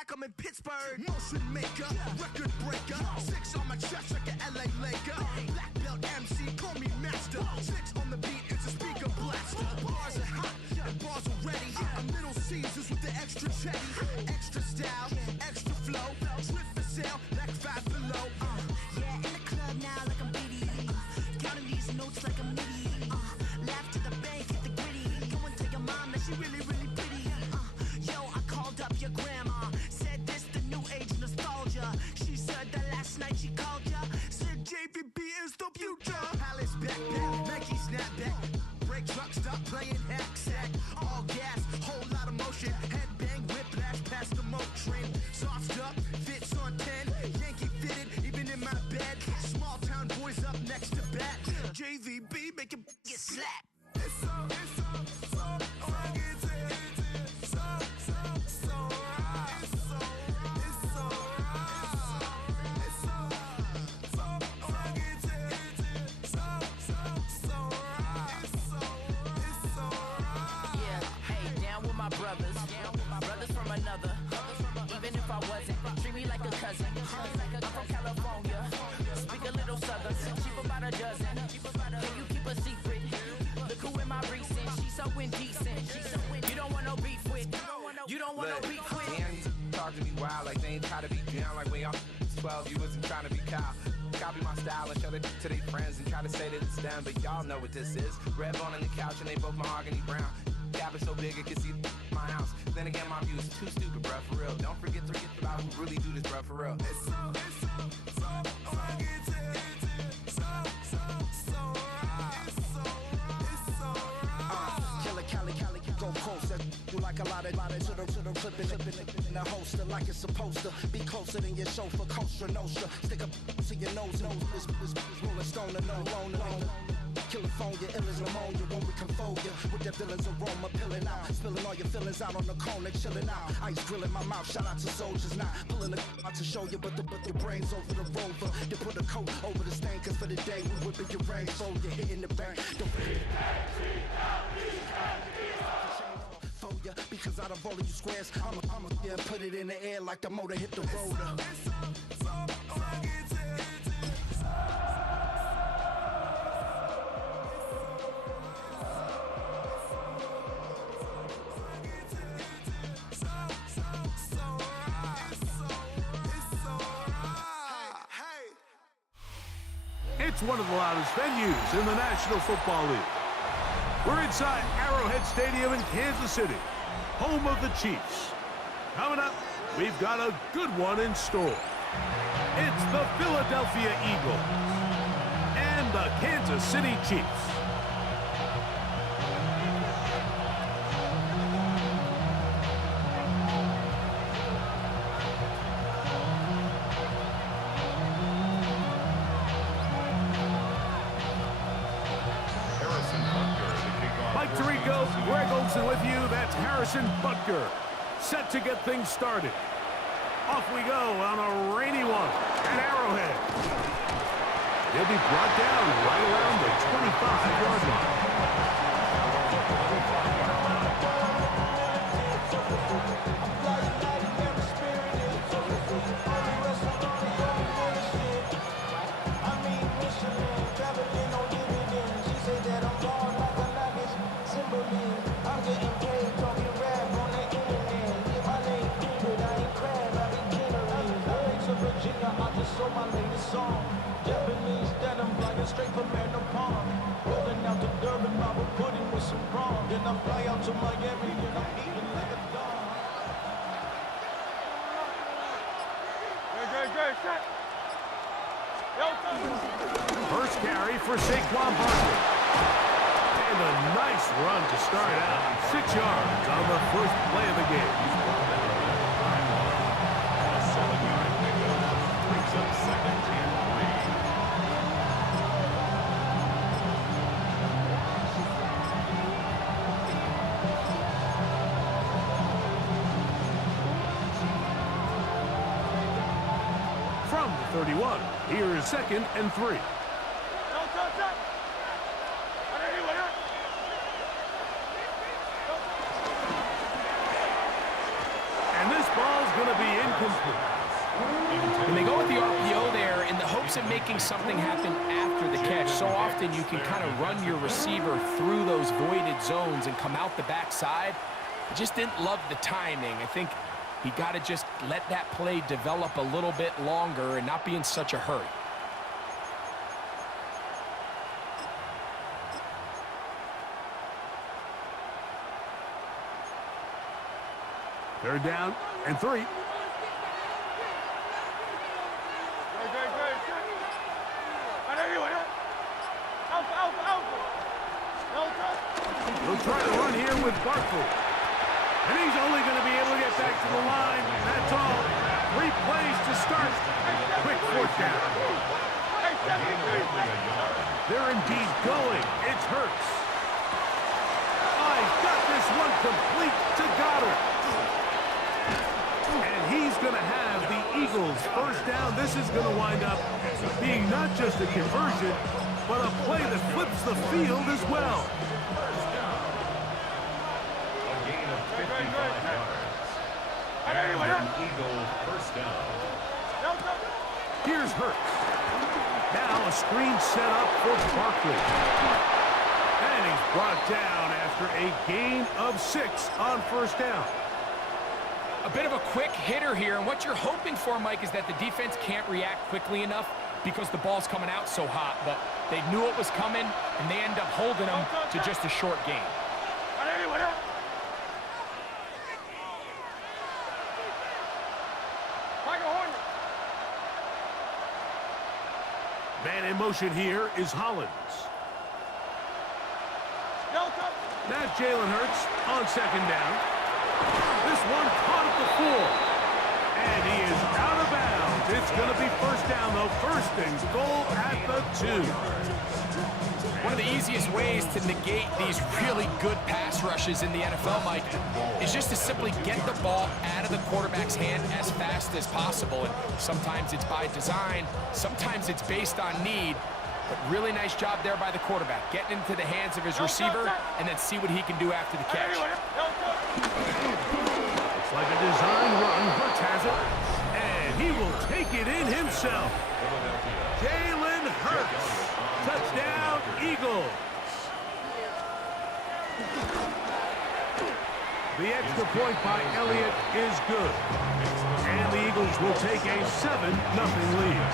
like I'm in Pittsburgh. Motion maker, record breaker. 6 on my chest like an LA Laker. Black belt MC, call me master. 6 on the beat, it's a speaker blaster. Bars are hot and bars are ready. I'm Little Caesars with the extra chetty. Extra style, extra flow. Trip for sale, like 5 below. Yeah, in the club now like I'm BD. Counting these notes like I'm MIDI. Laugh to the bank, hit the gritty. Go and tell your mom that she really, really pretty. Yo, I called up your grandma. Said this the new age nostalgia. She said that last night she called ya. Said JVB is the future. Palace backpack, Nike snapback. Break truck, stop playing hack sack. All gas, whole lot of motion. Headbang, whiplash, past the moat train. Soft up, fits on 10. Yankee fitted, even in my bed. Small town boys up next to bat. JVB, make it get slapped. It's so rugged, so right. It's so right. It's so rugged, so right. It's so right. Yeah, hey, down with my brothers. Brothers from another. Even if I wasn't, treat me like a cousin. I'm from California. Speak a little southern. Cheap about a dozen. Can you keep a secret? Look who in my recent. She's so indecent. You don't want no beef with. You don't want no beef with. Damn, you talk to me wild like they ain't try to be down like when y'all 12, you wasn't trying to be Kyle. Copy my style and show it to their friends and try to say that it's them, but y'all know what this is. Red bone on the couch and they both mahogany brown. Gap is so big it can see my house. Then again, my view is too stupid, bruh, for real. Don't forget about who really do this, bruh, for real. It's so rugged, so right. It's so right. Killer Cali, go closer. You like a lot of to the clipping in the holster like it's supposed to be closer than your chauffeur, Costa Nostra. Stick up to your nose, this rolling stone and no loner. California, ill as pneumonia when we confold you with the villain's aroma, pilling out, spilling all your feelings out on the corner, chilling out. Ice grilling my mouth, shout out to soldiers, not pulling the out to show you, but the brains over the rover. They put a coat over the stain, cause for the day we whipping your range, so you're hitting the bank. Don't for ya, because out of all of you squares, I'ma yeah, put it in the air like the motor hit the rotor. It's one of the loudest venues in the National Football League. We're inside Arrowhead Stadium in Kansas City, home of the Chiefs. Coming up, we've got a good one in store. It's the Philadelphia Eagles and the Kansas City Chiefs. Mike Tirico, Greg Olson with you. That's Harrison Butker, set to get things started. Off we go on a rainy one at Arrowhead. He'll be brought down right around the 25-yard line. Straight from Manapon, rolling out to Durban, Bible pudding with some prawn. Then I fly out to Miami and I'm eating like a dog. First carry for Saquon Barkley. And a nice run to start out. 6 yards on the first play of the game. Brings up second and 3. From the 31, here's second and 3. And this ball's going to be incomplete. And they go with the RPO there in the hopes of making something happen after the catch. So often you can kind of run your receiver through those voided zones and come out the backside. I just didn't love the timing. I think he got to just let that play develop a little bit longer and not be in such a hurry. Third down and 3. He'll try to run here with Barkley. And he's only going to be able to get back to the line. That's all. 3 plays to start. Quick 4th down. They're indeed going. It's Hurts. Oh, he's got this one complete to Goddard. And he's going to have the Eagles first down. This is going to wind up being not just a conversion, but a play that flips the field as well. A gain of 55 yards. And Eagles first down. Here's Hurts. Now a screen set up for Barkley. And he's brought down after a gain of 6 on first down. A bit of a quick hitter here, and what you're hoping for, Mike, is that the defense can't react quickly enough because the ball's coming out so hot. But they knew it was coming, and they end up holding them to just a short gain. Man in motion here is Hollins. Now Jalen Hurts on second down. This one caught at the 4. And he is out of bounds. It's going to be first down, though. First and goal at the 2. One of the easiest ways to negate these really good pass rushes in the NFL, Mike, is just to simply get the ball out of the quarterback's hand as fast as possible. And sometimes it's by design, sometimes it's based on need. But really nice job there by the quarterback, getting into the hands of his receiver and then see what he can do after the catch. It's like a design run. Hurts has it. And he will take it in himself. Jalen Hurts. Touchdown, Eagles. The extra point by Elliott is good. And the Eagles will take a 7-0 lead.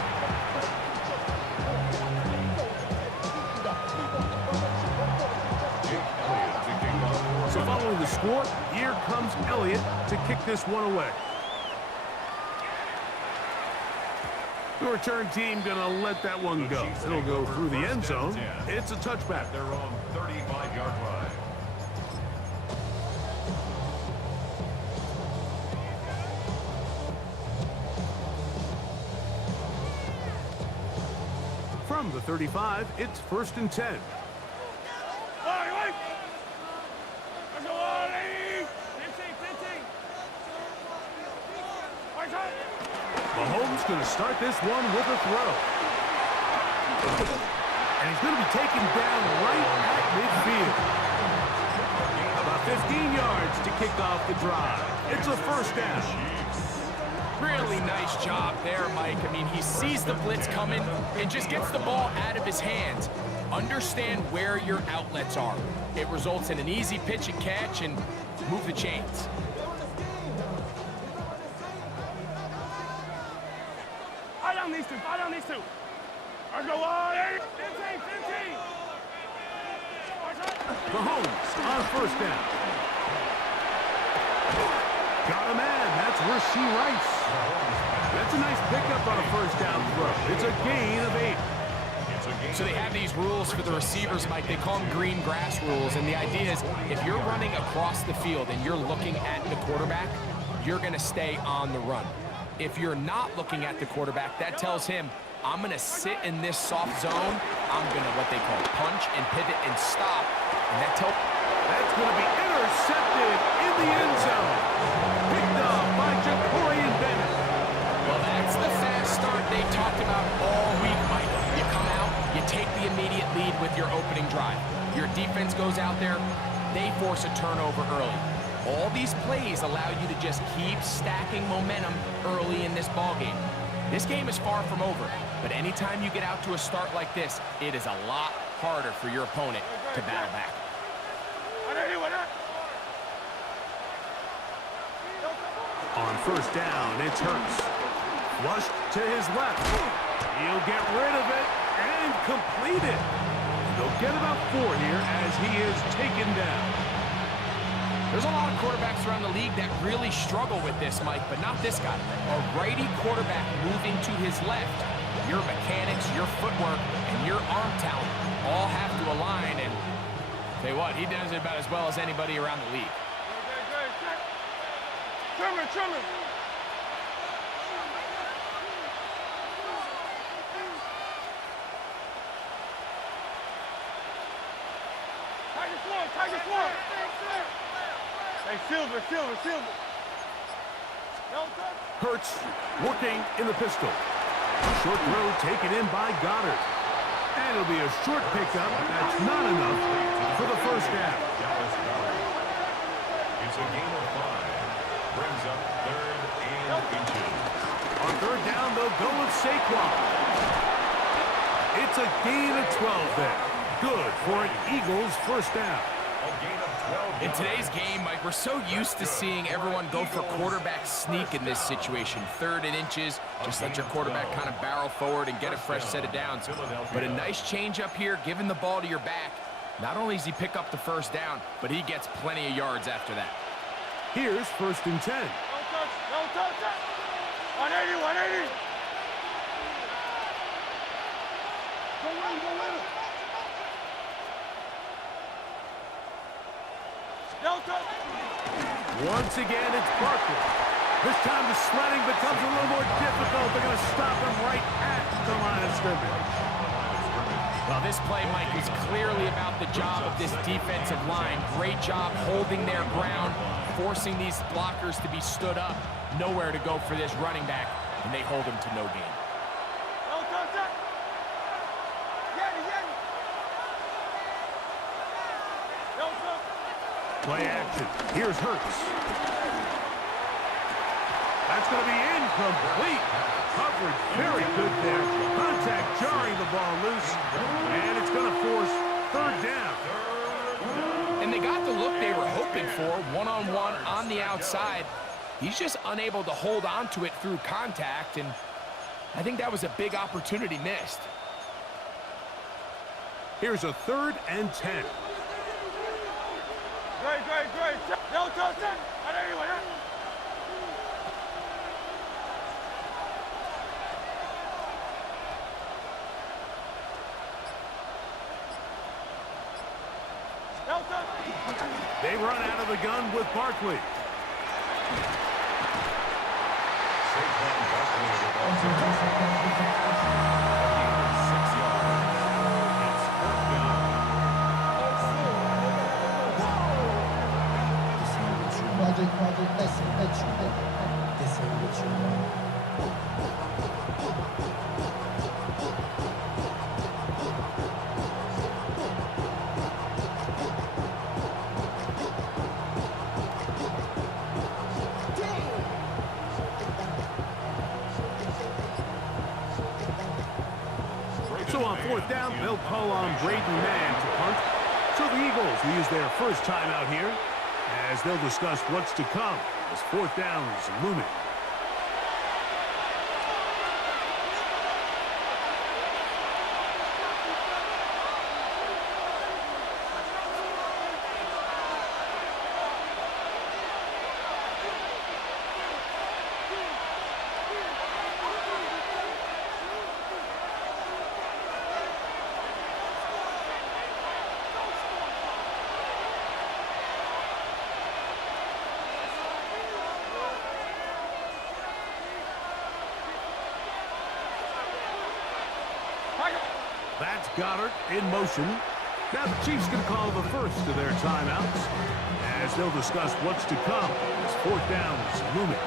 So following the score, here comes Elliott to kick this one away. The return team going to let that one go. It'll go through the end zone. It's a touchback. Their own 35-yard line. From the 35, it's 1st and 10. Mahomes going to start this one with a throw. And he's going to be taken down right at midfield. About 15 yards to kick off the drive. It's a first down. Really nice job there, Mike. I mean, he sees the blitz coming and just gets the ball out of his hands. Understand where your outlets are. It results in an easy pitch and catch and move the chains. These two. Mahomes on first down. Got a man. That's Rasheed Rice. That's a nice pickup on a first down throw. It's a gain of 8. So they have these rules for the receivers, Mike. They call them green grass rules. And the idea is if you're running across the field and you're looking at the quarterback, you're going to stay on the run. If you're not looking at the quarterback, that tells him, I'm going to sit in this soft zone. I'm going to, what they call, punch and pivot and stop. And that's going to be intercepted in the end zone. Picked up by Jacorian Bennett. Well, that's the fast start they talked about all week, Mike. You come out, you take the immediate lead with your opening drive. Your defense goes out there, they force a turnover early. All these plays allow you to just keep stacking momentum early in this ball game. This game is far from over, but anytime you get out to a start like this, it is a lot harder for your opponent to battle back. On first down, it's Hurts. Flushed to his left. He'll get rid of it and complete it. They'll get about 4 here as he is taken down. There's a lot of quarterbacks around the league that really struggle with this, Mike, but not this guy. A righty quarterback moving to his left. Your mechanics, your footwork, and your arm talent all have to align, and tell you what, he does it about as well as anybody around the league. Trimmer. Tiger Swarm. Hey, Silver. Hurts working in the pistol. Short throw taken in by Goddard. And it'll be a short pickup. That's not enough for the first down. It's a gain of 5. Brings up 3rd and inches. On third down, they'll go with Saquon. It's a gain of 12 there. Good for an Eagles first down. In today's game, Mike, we're so used to seeing everyone go for quarterback sneak in this situation. 3rd and inches, just let your quarterback kind of barrel forward and get a fresh set of downs. But a nice change up here, giving the ball to your back. Not only does he pick up the first down, but he gets plenty of yards after that. Here's 1st and 10. No touch. 180. Go in. Once again, it's Barkley. This time the sledding becomes a little more difficult. They're going to stop him right at the line of scrimmage. Well, this play, Mike, is clearly about the job of this defensive line. Great job holding their ground, forcing these blockers to be stood up. Nowhere to go for this running back, and they hold him to no gain. Play action. Here's Hurts. That's going to be incomplete. Coverage very good there. Contact jarring the ball loose. And it's going to force 3rd down. And they got the look they were hoping for, one-on-one on the outside. He's just unable to hold on to it through contact, and I think that was a big opportunity missed. Here's a 3rd and 10. Great. No touch. They run out of the gun with Barkley. So on 4th down, they'll call on Braden Mann to punt. So the Eagles will use their first time out here as they'll discuss what's to come as 4th down is looming. That's Goddard in motion. Now the Chiefs going to call the first of their timeouts as they'll discuss what's to come as 4th down is looming.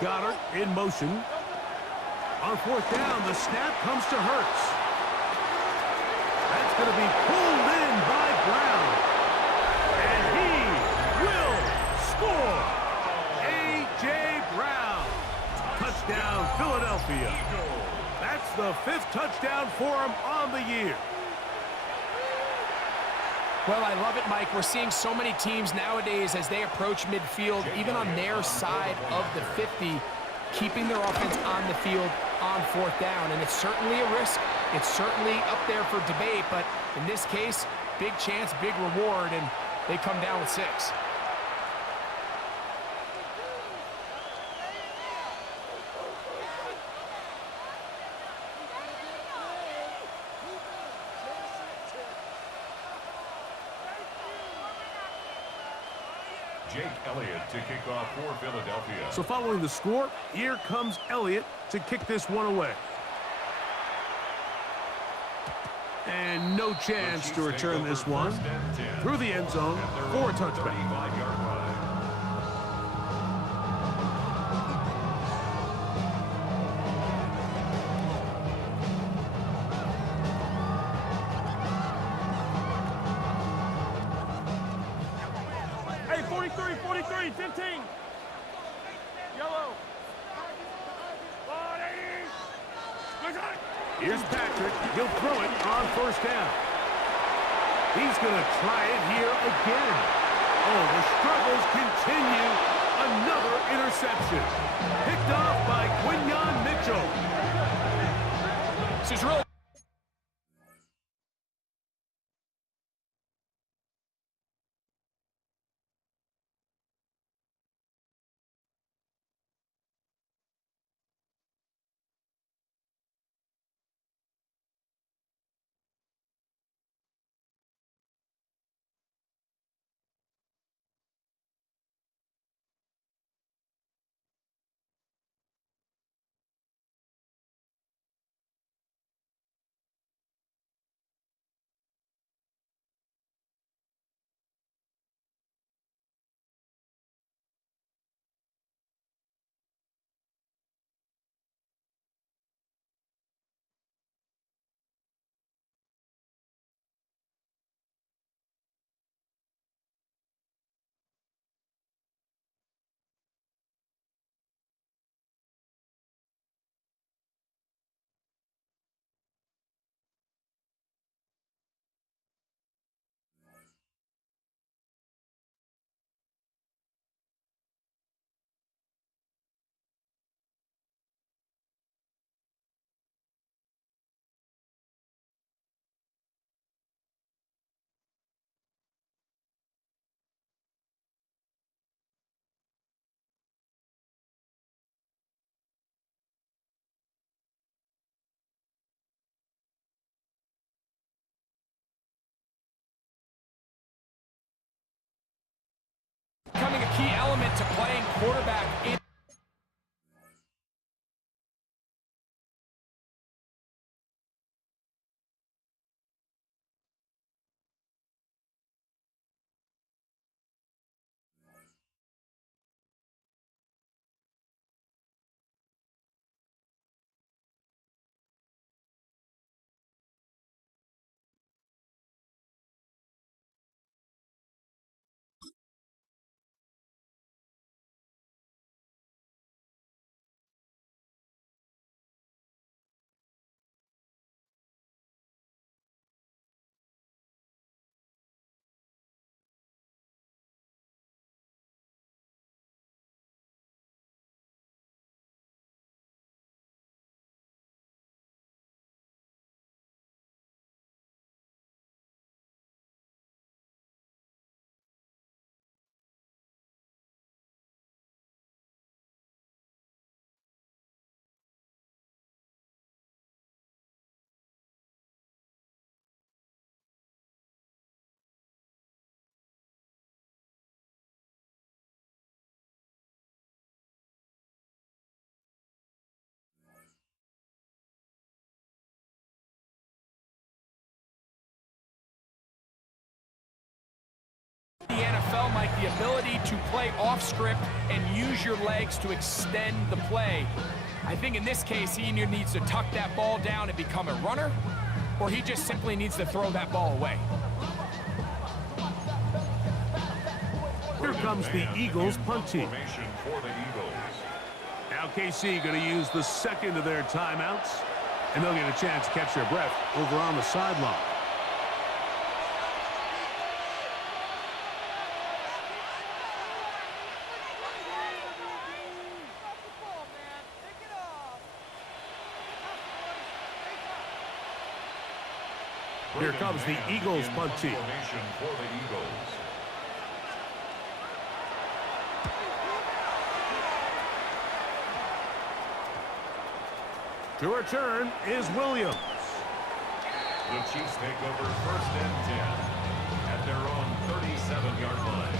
Goddard in motion. On fourth down, the snap comes to Hurts. That's going to be pulled in by Brown. And he will score. A.J. Brown. Touchdown, Philadelphia. That's the 5th touchdown for him on the year. Well, I love it, Mike. We're seeing so many teams nowadays as they approach midfield, even on their side of the 50, keeping their offense on the field on fourth down. And it's certainly a risk. It's certainly up there for debate, but in this case, big chance, big reward, and they come down with 6. Jake Elliott to kick off for Philadelphia. So following the score, here comes Elliott to kick this one away. And no chance to return this one through the end zone for a touchback. Hey, 43, 43, 15. Yellow. Here's Patrick. He'll throw it on first down. He's going to try it here again. Oh, the struggles continue. Another interception. Picked off by Quinyon Mitchell. This is really becoming a key element to playing quarterback in NFL, Mike, the ability to play off script and use your legs to extend the play. I think in this case, he either needs to tuck that ball down and become a runner, or he just simply needs to throw that ball away. Here comes the Eagles punt team. Now KC going to use the second of their timeouts, and they'll get a chance to catch their breath over on the sideline. Here comes the Eagles punt team. To return is Williams. The Chiefs take over 1st and 10 at their own 37-yard line.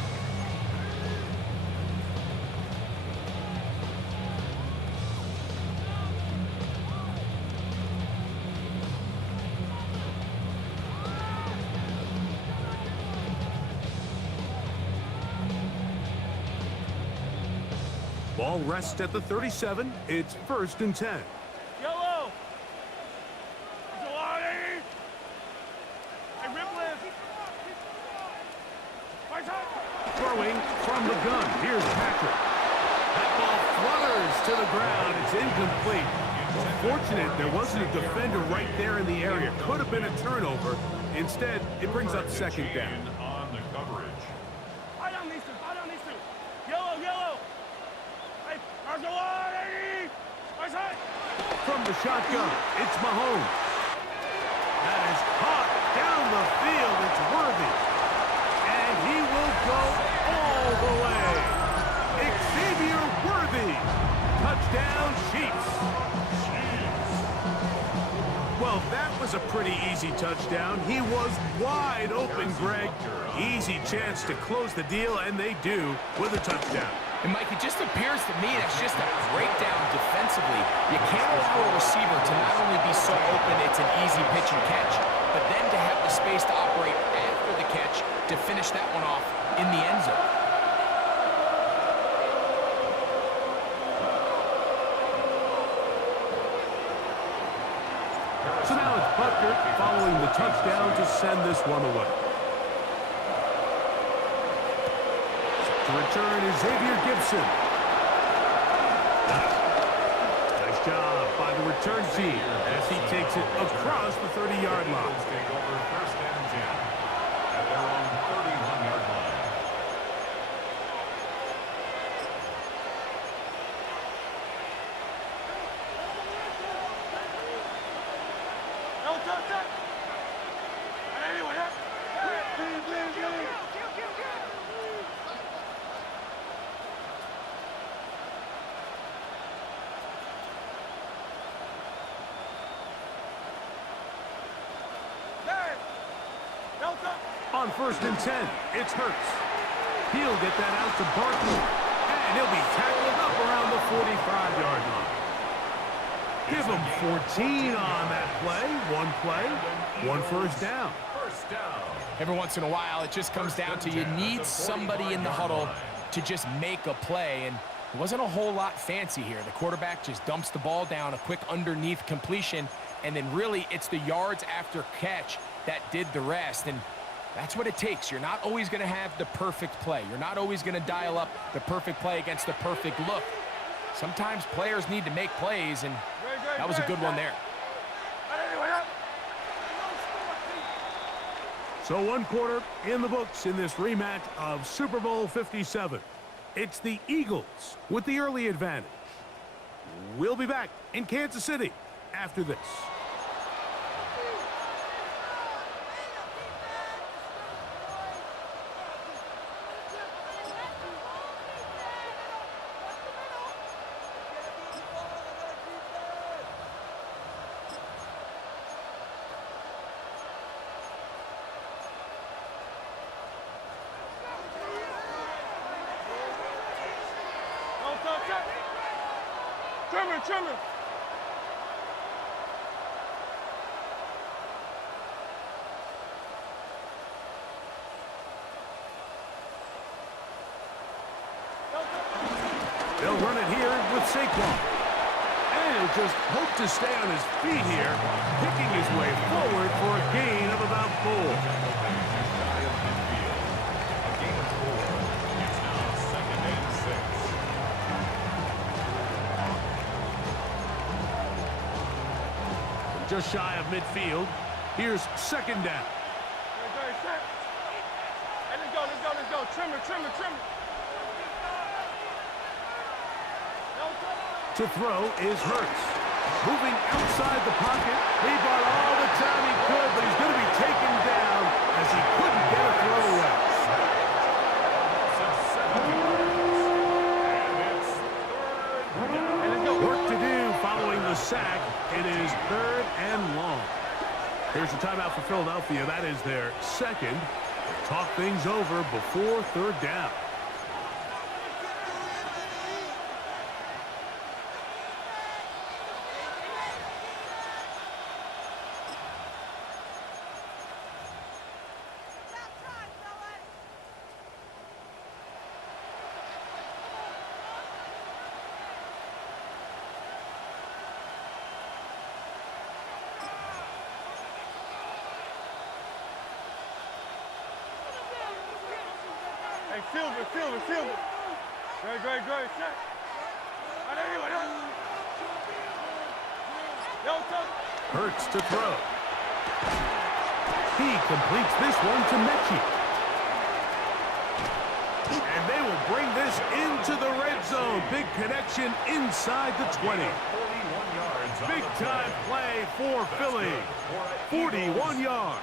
Ball rests at the 37. It's 1st and 10. Yellow! Throwing from the gun. Here's Patrick. That ball flutters to the ground. It's incomplete. Fortunate there wasn't a defender right there in the area. Could have been a turnover. Instead, it brings up 2nd down. On the coverage. Yellow! From the shotgun, it's Mahomes. That is caught down the field. It's Worthy. And he will go all the way. Xavier Worthy. Touchdown, Chiefs. Well, that was a pretty easy touchdown. He was wide open, Greg. Easy chance to close the deal, and they do with a touchdown. And Mike, it just appears to me that's just a breakdown defensively. You can't allow a receiver to not only be so open it's an easy pitch and catch, but then to have the space to operate after the catch to finish that one off in the end zone. So now it's Butker following the touchdown to send this one away. To return is Xavier Gibson. Nice job by the return team as he takes it across the 30-yard line. Take over 1st and 10 at their own 31-yard line. On 1st and 10, it's Hurts. He'll get that out to Barkley, and he'll be tackled up around the 45-yard line. Give him 14 on that play, one first down. First down. Every once in a while, it just comes down to you need somebody in the huddle to just make a play, and it wasn't a whole lot fancy here. The quarterback just dumps the ball down, a quick underneath completion, and then really it's the yards after catch that did the rest, and that's what it takes. You're not always going to have the perfect play. You're not always going to dial up the perfect play against the perfect look. Sometimes players need to make plays, and that was a good one there. So 1 quarter in the books in this rematch of Super Bowl 57. It's the Eagles with the early advantage. We'll be back in Kansas City after this. Trimmer. run it here with Saquon. And he'll just hope to stay on his feet here, picking his way forward for a gain of about 4. Just shy of midfield. Here's second down. Hey, let's go. Trim it. To throw is Hurts. Moving outside the pocket. He bought all the time he could, but he's going to be taken down as he couldn't get a throw away. Work to do following the sack. It is 3rd and long. Here's the timeout for Philadelphia. That is their second. Talk things over before 3rd down. Field it. Great. Check. Hurts to throw. He completes this one to Mechie. And they will bring this into the red zone. Big connection inside the 20. Big time play for Philly. 41 yards.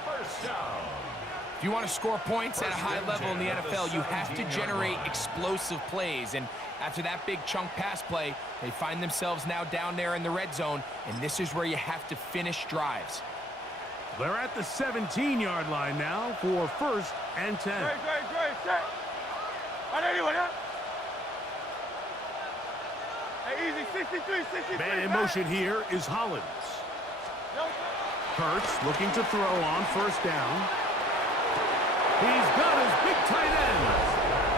If you want to score points at a high level in the NFL, you have to generate explosive plays. And after that big chunk pass play, they find themselves now down there in the red zone, and this is where you have to finish drives. They're at the 17-yard line now for 1st and 10. Great. Check. Hey, easy. 63. Man in motion here is Hollins. Hurts looking to throw on 1st down. He's got his big tight end,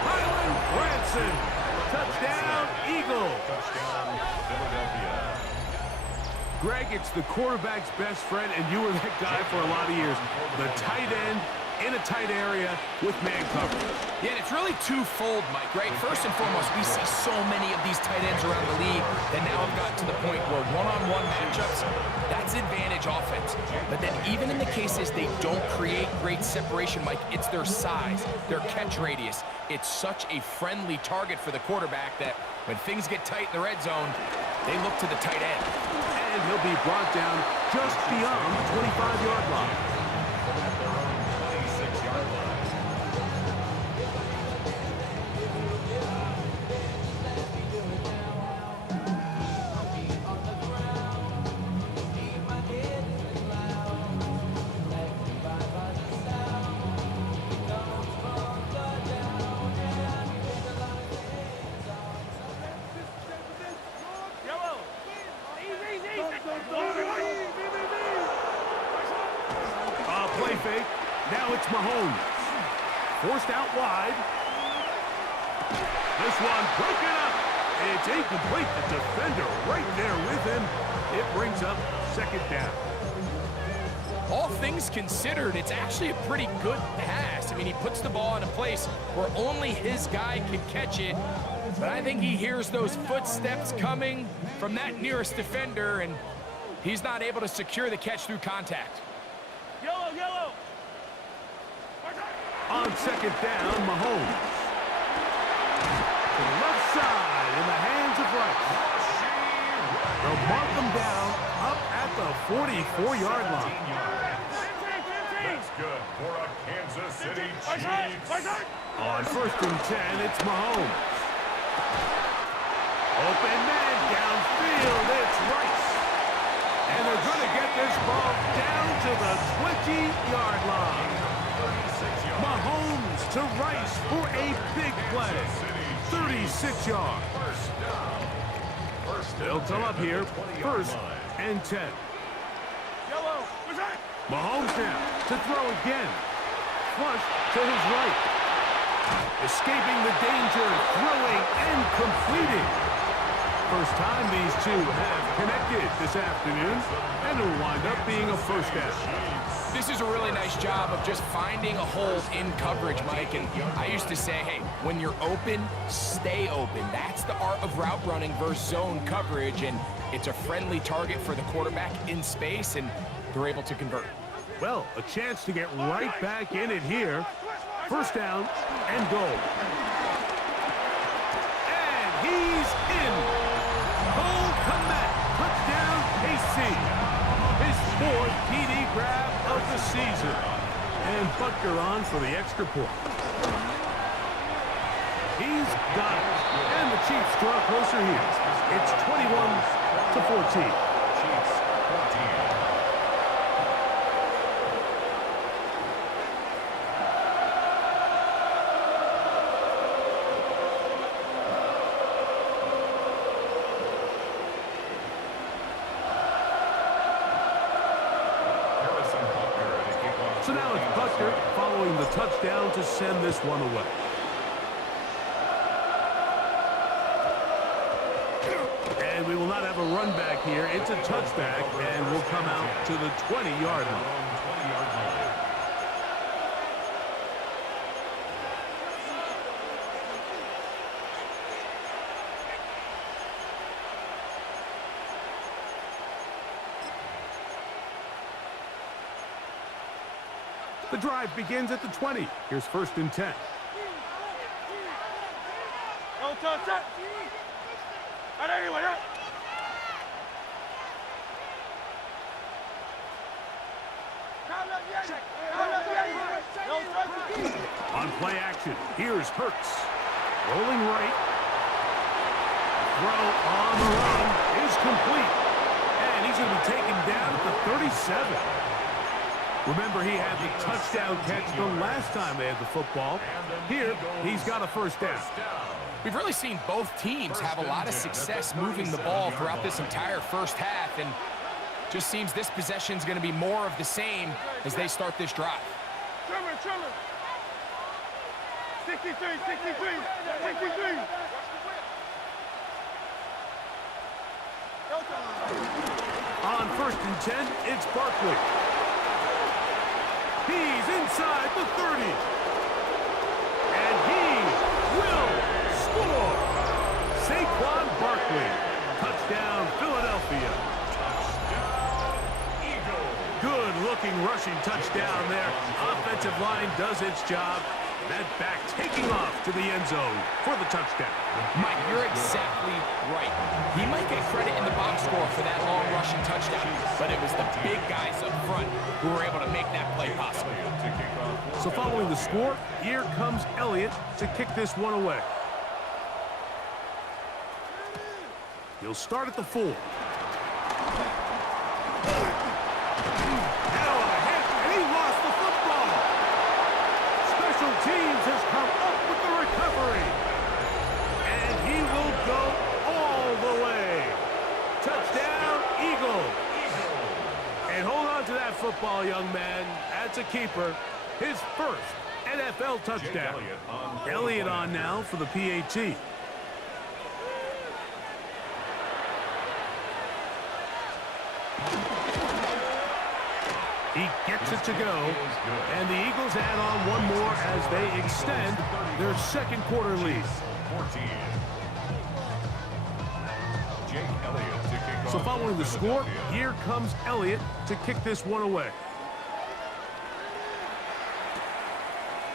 Highland Branson. Touchdown, Eagles. Touchdown, Philadelphia. Greg, it's the quarterback's best friend, and you were that guy for a lot of years. The tight end in a tight area with man coverage. Yeah, and it's really twofold, Mike, right? First and foremost, we see so many of these tight ends around the league that now have gotten to the point where one-on-one matchups, that's advantage offense. But then even in the cases they don't create great separation, Mike, it's their size, their catch radius. It's such a friendly target for the quarterback that when things get tight in the red zone, they look to the tight end. And he'll be brought down just beyond the 25-yard line. At their own 26-yard line. Play fake. Now it's Mahomes. Forced out wide. This one broken up. It's incomplete. The defender right there with him. It brings up 2nd down. All things considered, it's actually a pretty good pass. I mean, he puts the ball in a place where only his guy can catch it. But I think he hears those footsteps coming from that nearest defender, and he's not able to secure the catch through contact. Yellow. On 2nd down, Mahomes. To the left side in the hands of Rice. They'll mark them down up at the 44-yard line. That's good for a Kansas City Chiefs. On 1st and 10, it's Mahomes. Open man downfield, it's Rice. And they're going to get this ball down to the 20-yard line. Mahomes to Rice for a big play. 36 yards. They'll come up here, 1st and 10. Mahomes now to throw again. Flush to his right. Escaping the danger, throwing and completing. First time these two have connected this afternoon, and it will wind up being a first down. This is a really nice job of just finding a hole in coverage, Mike. And I used to say, hey, when you're open, stay open. That's the art of route running versus zone coverage, and it's a friendly target for the quarterback in space, and they're able to convert. Well, a chance to get right back in it here. First down and goal. And he's in. Cole Kmet, touchdown KC. His 4th TD grab of the season. And Butker on for the extra point. He's got it. And the Chiefs draw closer here. It's 21-14. Chiefs 14. So now it's Butker following the touchdown to send this one away. And we will not have a run back here. It's a touchback, and we'll come out to the 20-yard line. The drive begins at the 20. Here's 1st and 10. On play action, here's Hurts. Rolling right. Throw on the run is complete. And he's going to be taken down at the 37. Remember, he had the touchdown catch the last time they had the football. Here, he's got a first down. We've really seen both teams have a lot of success moving the ball throughout this entire first half, and just seems this possession is going to be more of the same as they start this drive. Trimmer. 63. On 1st and 10, it's Barkley. He's inside the 30. And he will score. Saquon Barkley. Touchdown, Philadelphia. Touchdown, Eagles. Good-looking rushing touchdown there. Offensive line does its job. That back taking off to the end zone for the touchdown. Mike, you're exactly right. He might get credit in the box score for that long rushing touchdown, but it was the big guys up front who were able to make that play possible. So following the score, here comes Elliott to kick this one away. He'll start at the 4. Teams has come up with the recovery. And he will go all the way. Touchdown, Eagles. And hold on to that football, young man. That's a keeper. His 1st NFL touchdown. Elliott on now for the PAT. He gets it to go, and the Eagles add on one more as they extend their 2nd quarter lead. So following the score, here comes Elliott to kick this one away.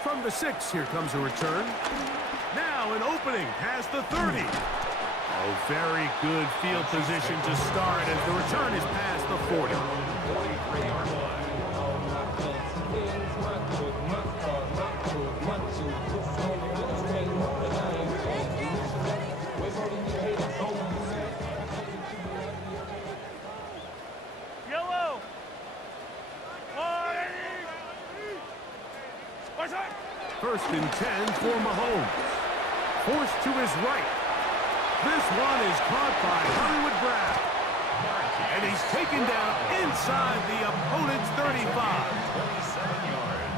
From the 6, here comes a return. Now an opening past the 30. Oh, very good field position to start as the return is past the 40. 43-yard line. Yellow. 1st and 10 for Mahomes. Forced to his right. This one is caught by Hollywood Brown. And he's taken down inside the opponent's 35.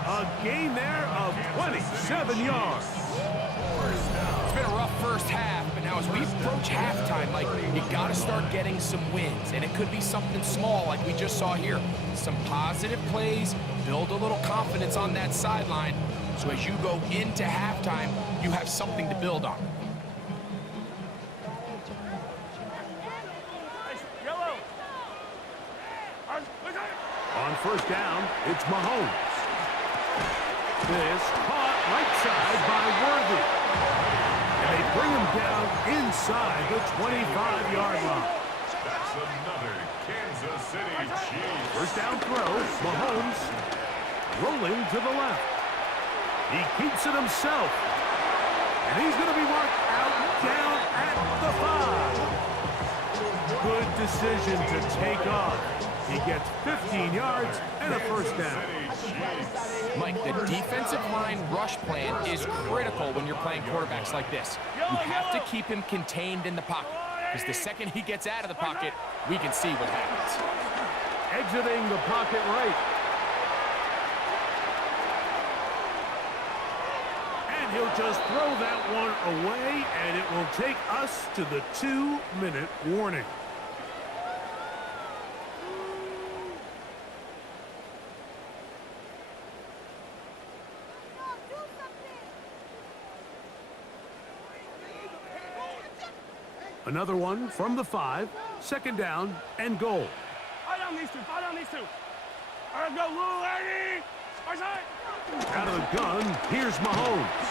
A gain there of 27 yards. It's been a rough first half, but now as we approach halftime, Mike, you got to start getting some wins, and it could be something small like we just saw here. Some positive plays, build a little confidence on that sideline, so as you go into halftime, you have something to build on. On first down, it's Mahomes. This caught right side by Worthy. And they bring him down inside the 25-yard line. That's another Kansas City Chiefs. First down throw, Mahomes rolling to the left. He keeps it himself. And he's going to be marked out down at the 5. Good decision to take off. He gets 15 yards and a first down. Mike, the defensive line rush plan is critical when you're playing quarterbacks like this. You have to keep him contained in the pocket, because the second he gets out of the pocket, we can see what happens. Exiting the pocket right. And he'll just throw that one away, and it will take us to the 2-minute warning. Another one from the 5, second down and goal. Fight on these two, fight on these two. All right, go, little lady. Out of the gun, here's Mahomes.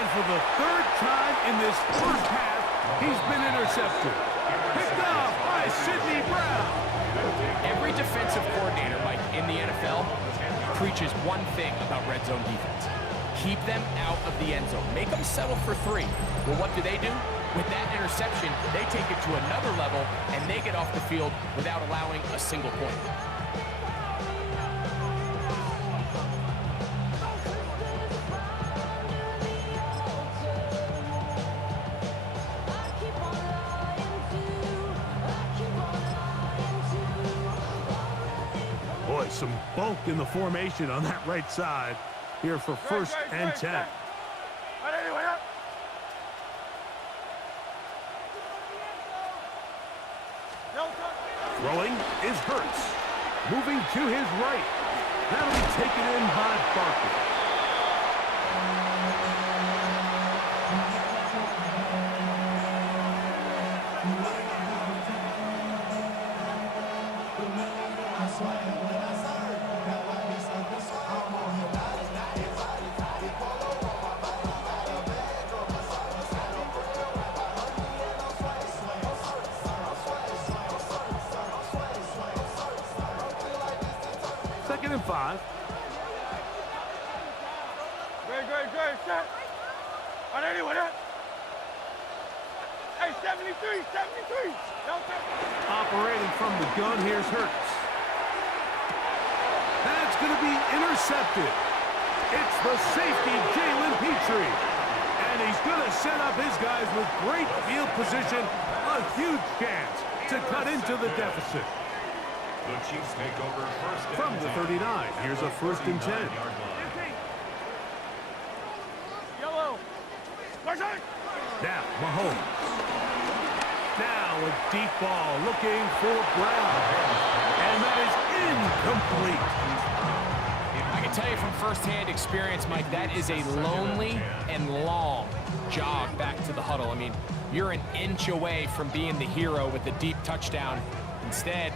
And for the 3rd time in this first half, he's been intercepted. Picked off by Sidney Brown. Every defensive coordinator, Mike, in the NFL preaches one thing about red zone defense. Keep them out of the end zone. Make them settle for 3. Well, what do? With that interception, they take it to another level, and they get off the field without allowing a single point. Boy, some bulk in the formation on that right side here for first and 10. Throwing is Hurts. Moving to his right. That'll be taken in by Barkley. Second and 5. Great, set. On anyone, Hey, 73. Operating from the gun, here's Hurts. That's going to be intercepted. It's the safety, Jalen Petrie. And he's going to set up his guys with great field position. A huge chance to cut into the deficit. The Chiefs take over first and From the 39, here's a first and 10. Yellow. Now, Mahomes. Now a deep ball looking for Brown. And that is incomplete. I can tell you from firsthand experience, Mike, that is a lonely and long jog back to the huddle. I mean, you're an inch away from being the hero with the deep touchdown. Instead,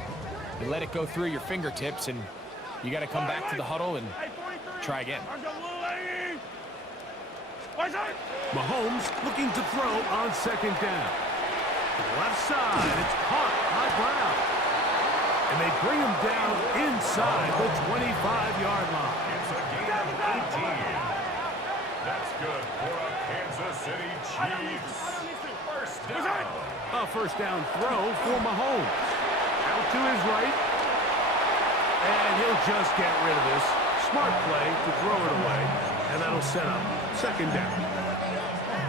you let it go through your fingertips, and you got to come back to the huddle and try again. Mahomes looking to throw on second down. To the left side, it's caught by Brown. And they bring him down inside the 25-yard line. It's a gain of 18. That's good for a Kansas City Chiefs. First down. A first down throw for Mahomes. Out to his right. And he'll just get rid of this. Smart play to throw it away. And that'll set up second down.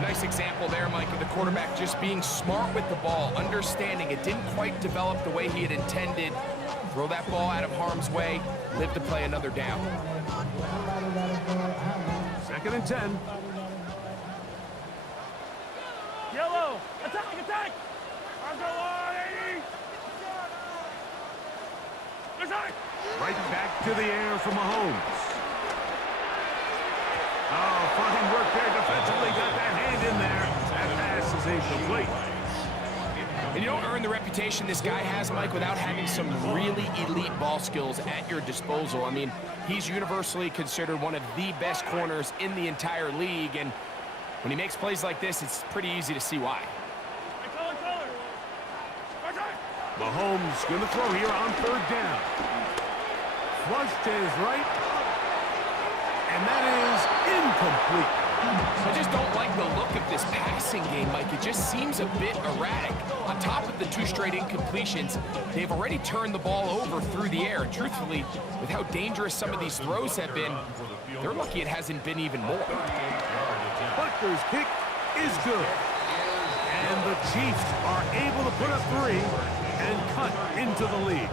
Nice example there, Mike, of the quarterback just being smart with the ball, understanding it didn't quite develop the way he had intended. Throw that ball out of harm's way, live to play another down. Second and 10. Yellow. Attack, attack. I'll go on, 80. Attack. Right back to the air for Mahomes. Oh, fine work there defensively. Got that hand in there. That pass is incomplete. And you don't earn the reputation this guy has, Mike, without having some really elite ball skills at your disposal. I mean, he's universally considered one of the best corners in the entire league, and when he makes plays like this, it's pretty easy to see why. Mahomes going to throw here on third down. Flush to his right, and that is incomplete. I just don't like the look of this passing game, Mike. It just seems a bit erratic. On top of the 2 straight incompletions, they've already turned the ball over through the air. And truthfully, with how dangerous some of these throws have been, they're lucky it hasn't been even more. Butker's kick is good. And the Chiefs are able to put up 3 and cut into the lead.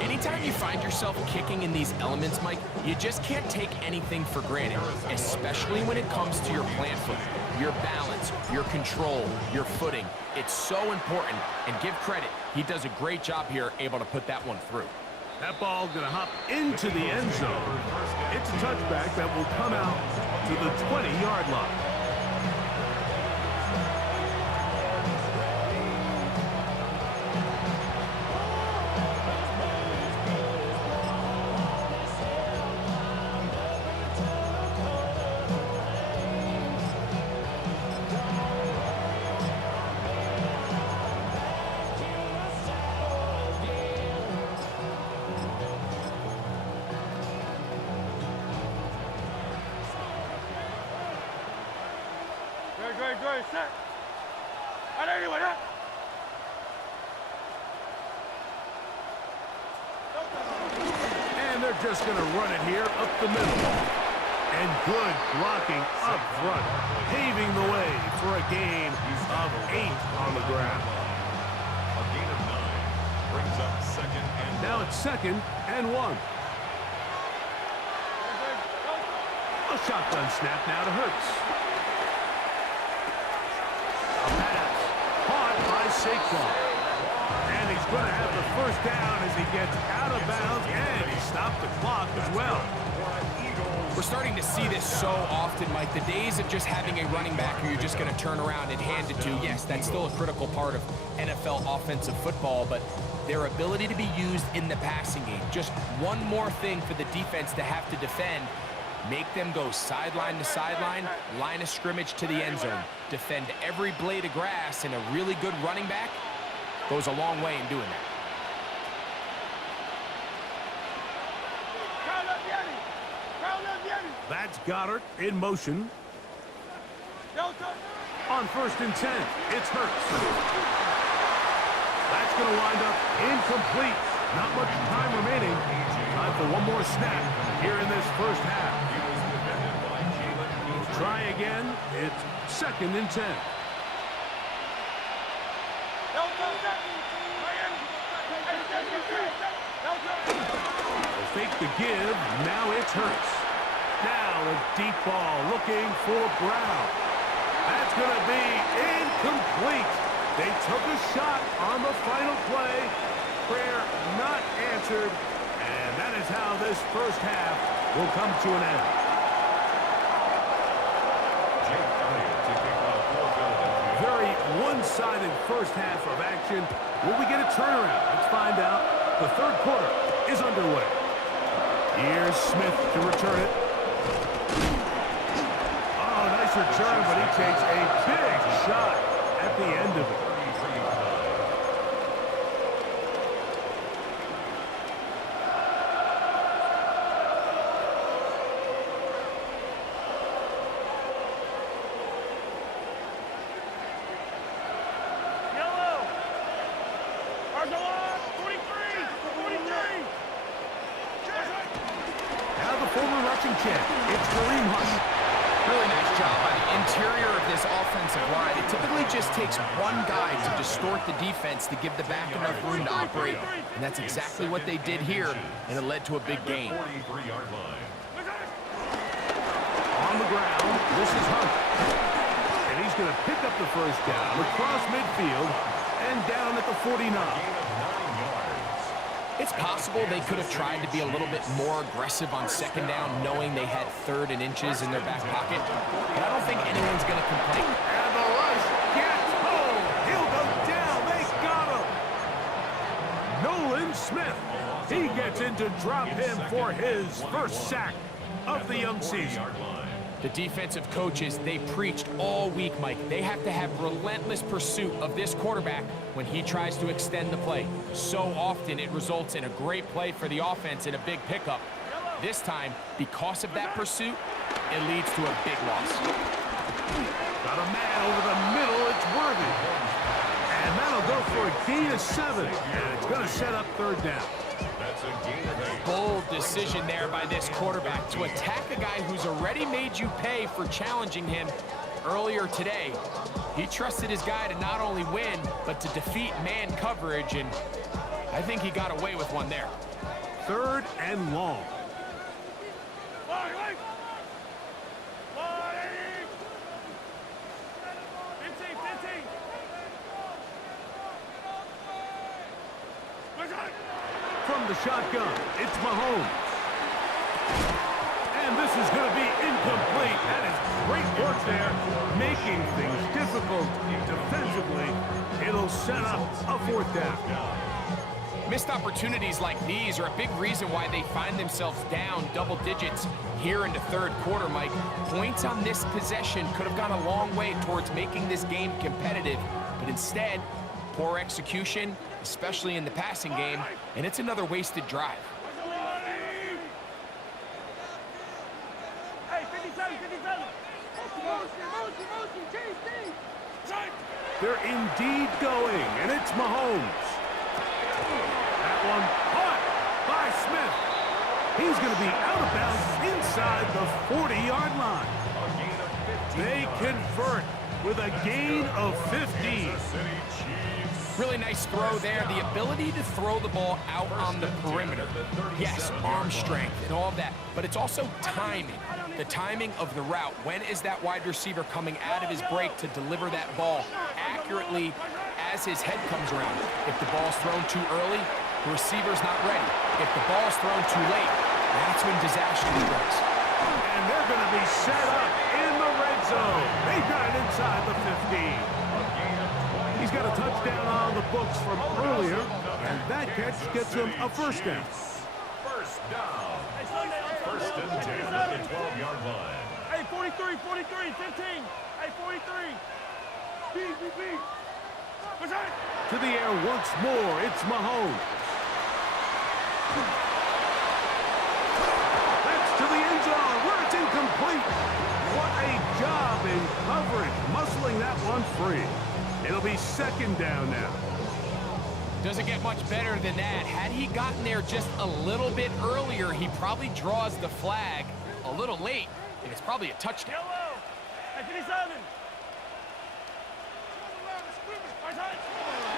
Anytime you find yourself kicking in these elements, Mike, you just can't take anything for granted, especially when it comes to your plant foot, your balance, your control, your footing. It's so important, and give credit, he does a great job here able to put that one through. That ball going to hop into the end zone. It's a touchback that will come out to the 20-yard line. Great, set. And anyway, that. And they're just going to run it here up the middle. And good blocking up front, paving the way for a gain of 8 on the ground. A gain of 9 brings up 2nd and 1. Now it's 2nd and 1. A shotgun snap now to Hurts. A pass caught by Saquon. And he's going to have the first down as he gets out of bounds, and he stopped the clock as well. We're starting to see this so often, Mike. The days of just having a running back who you're just going to turn around and hand it to, yes, that's still a critical part of NFL offensive football, but their ability to be used in the passing game, just one more thing for the defense to have to defend. Make them go sideline to sideline, line of scrimmage to the end zone. Defend every blade of grass, and a really good running back goes a long way in doing that. That's Goddard in motion. On 1st and 10, it's Hurts. That's going to wind up incomplete. Not much time remaining. Time for one more snap here in this first half. Try again. It's 2nd and 10. They'll fake the give. Now it's Hurts. Now a deep ball looking for Brown. That's going to be incomplete. They took a shot on the final play. Prayer not answered. And that is how this first half will come to an end. Very one-sided first half of action. Will we get a turnaround? Let's find out. The third quarter is underway. Here's Smith to return it. Oh, nice return, but he takes a big shot at the end of it. Really nice job by the interior of this offensive line. It typically just takes one guy to distort the defense to give the back enough room to operate. And that's exactly what they did here, and it led to a big gain. On the ground, this is Hunt. And he's going to pick up the first down across midfield and down at the 49. It's possible they could have tried to be a little bit more aggressive on second down, knowing they had 3rd and inches in their back pocket. But I don't think anyone's going to complain. And the rush gets home. He'll go down. They got him. Nolan Smith. He gets in to drop him for his first sack of the young season. The defensive coaches, they preached all week, Mike. They have to have relentless pursuit of this quarterback when he tries to extend the play. So often it results in a great play for the offense and a big pickup. This time, because of that pursuit, it leads to a big loss. Got a man over the middle. It's Worthy. And that'll go for a gain of 7. And it's going to set up 3rd down. Bold decision there by this quarterback to attack a guy who's already made you pay for challenging him earlier today. He trusted his guy to not only win, but to defeat man coverage, and I think he got away with one there. 3rd and long. From the shotgun, it's Mahomes. And this is going to be incomplete. That is great work there, making things difficult defensively. It'll set up a 4th down. Missed opportunities like these are a big reason why they find themselves down double digits here in the 3rd quarter, Mike. Points on this possession could have gone a long way towards making this game competitive, but instead, poor execution, especially in the passing game, and it's another wasted drive. Hey, 57, 57. They're indeed going, and it's Mahomes. That one caught by Smith. He's going to be out of bounds inside the 40-yard line. They convert with a gain of 15. Really nice throw there. The ability to throw the ball out on the perimeter. Yes, arm strength and all of that, but it's also timing. The timing of the route. When is that wide receiver coming out of his break to deliver that ball accurately as his head comes around? If the ball's thrown too early, the receiver's not ready. If the ball's thrown too late, that's when disaster strikes. And they're going to be set up in the red zone. They've got it inside the 15. He's got a touchdown on the books from earlier, and that catch gets him a 1st down. First down. 1st and 10 at the 12-yard line. Hey, 43, 43, 15. Hey, 43. B. What's that? To the air once more, it's Mahomes. That's to the end zone where it's incomplete. What a job in coverage, muscling that one free. It'll be 2nd down now. Doesn't get much better than that. Had he gotten there just a little bit earlier, he probably draws the flag a little late, and it's probably a touchdown. Yellow. Hey, 57.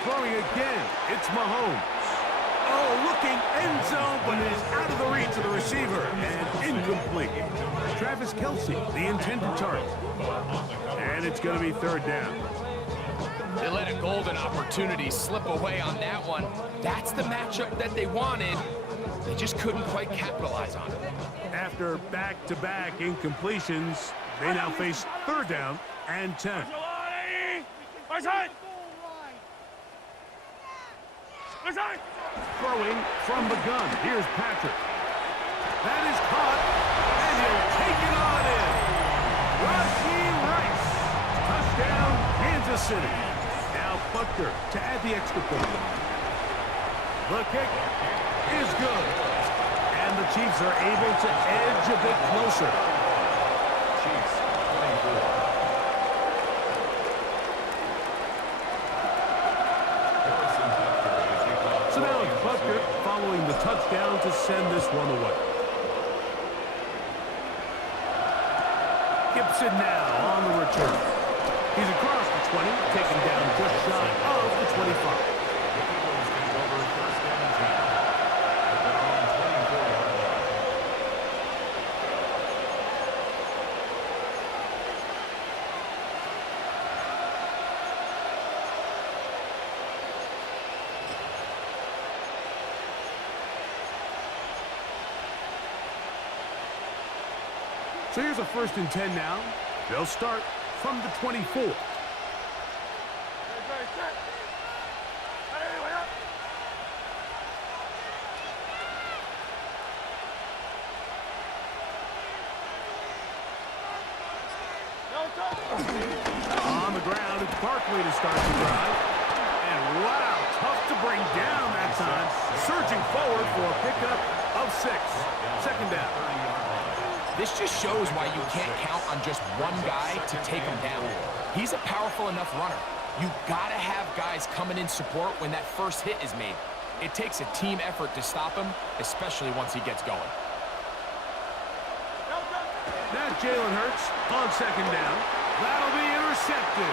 Throwing again, it's Mahomes. Oh, looking end zone, but it is out of the reach of the receiver, and incomplete. Travis Kelce, the intended target. And it's going to be 3rd down. They let a golden opportunity slip away on that one. That's the matchup that they wanted. They just couldn't quite capitalize on it. After back-to-back incompletions, they now face 3rd down and 10. Throwing from the gun. Here's Patrick. That is caught, and he'll take it on in. Rashee Rice. Touchdown, Kansas City. Now Butker to add the extra point. The kick is good. And the Chiefs are able to edge a bit closer. Chiefs 24. So now it's Butker following the touchdown to send this one away. Gibson now on the return. He's across the 20, taken down just shy of the 25. So here's a 1st and 10 now. They'll start from the 24. On the ground, it's Barkley to start the drive. And wow, tough to bring down that time. Surging forward for a pickup of 6. 2nd down. This just shows why you can't count on just one guy to take him down. He's a powerful enough runner. You gotta have guys coming in support when that first hit is made. It takes a team effort to stop him, especially once he gets going. Now Jalen Hurts on 2nd down. That'll be intercepted.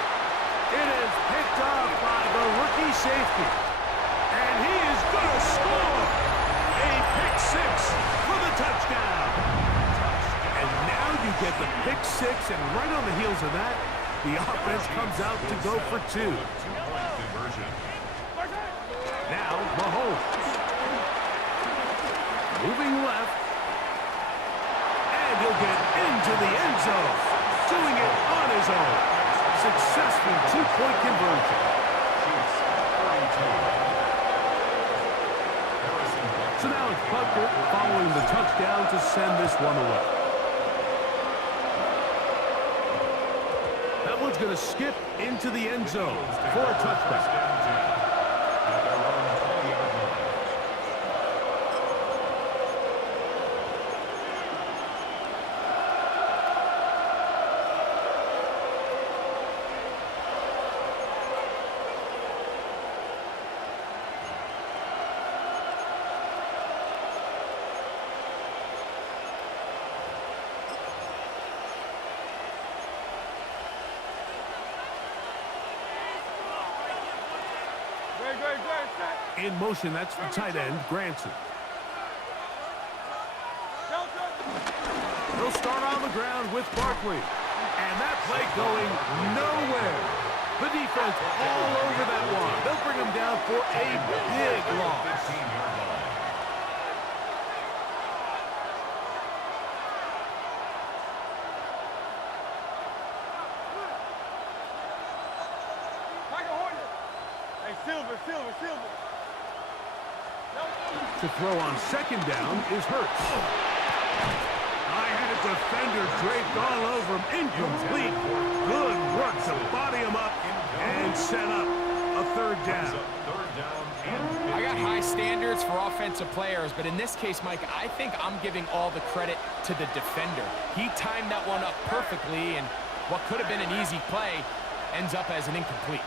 It is picked off by the rookie safety. And he is going to score. A pick 6 for the touchdown. And now you get the pick 6, and right on the heels of that, the offense comes out to go for 2. Now Mahomes. Moving left. And he'll get into the end zone. Doing it on his own. Successful 2-point conversion. So now it's Butker following the touchdown to send this one away. That one's going to skip into the end zone for a touchdown. In motion, that's the tight end, Granson. He'll start on the ground with Barkley. And that play going nowhere. The defense all over that one. They'll bring him down for a big loss. Silver. To throw on 2nd down is Hurts. I had a defender draped all over him. Incomplete. Good work to body him up and set up a 3rd down. I got high standards for offensive players, but in this case, Mike, I think I'm giving all the credit to the defender. He timed that one up perfectly, and what could have been an easy play ends up as an incomplete.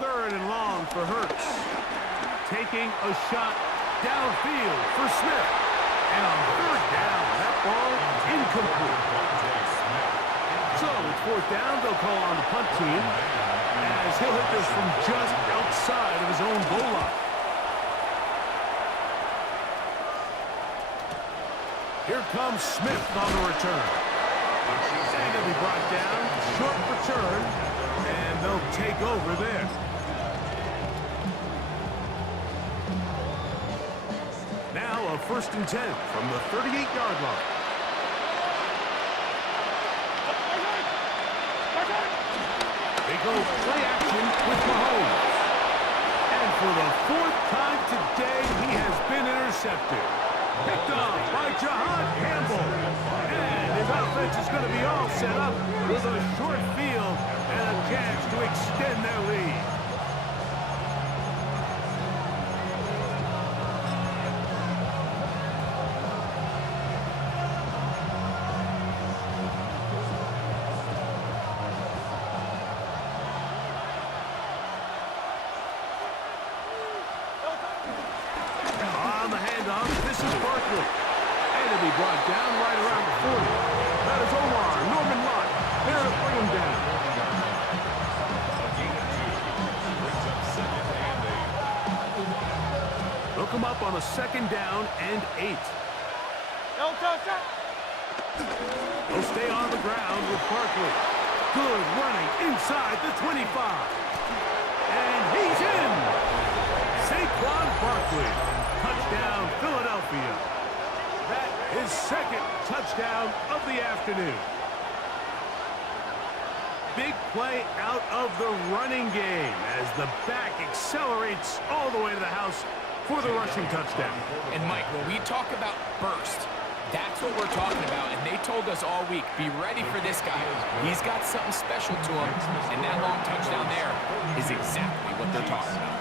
3rd and long for Hurts. Taking a shot downfield for Smith. And on 3rd down, that ball incomplete. So it's 4th down. They'll call on the punt team as he'll hit this from just outside of his own goal line. Here comes Smith on the return. And he'll be brought down. Short return. And they'll take over there. Now a 1st and 10 from the 38-yard line. They go play action with Mahomes. And for the 4th time today, he has been intercepted. Picked off by Jahad Campbell. And his offense is going to be all set up with a short field and a chance to extend their lead. And to be brought down right around the 40. That is Omar Norman Lott. There to bring him down. They'll come up on a 2nd down and 8. They'll stay on the ground with Barkley. Good running inside the 25. And he's in. incomplete. Touchdown, Philadelphia. That is second touchdown of the afternoon. Big play out of the running game as the back accelerates all the way to the house for the rushing touchdown. And Mike, when we talk about burst, that's what we're talking about. And they told us all week, be ready for this guy. He's got something special to him. And that long touchdown there is exactly what they're talking about.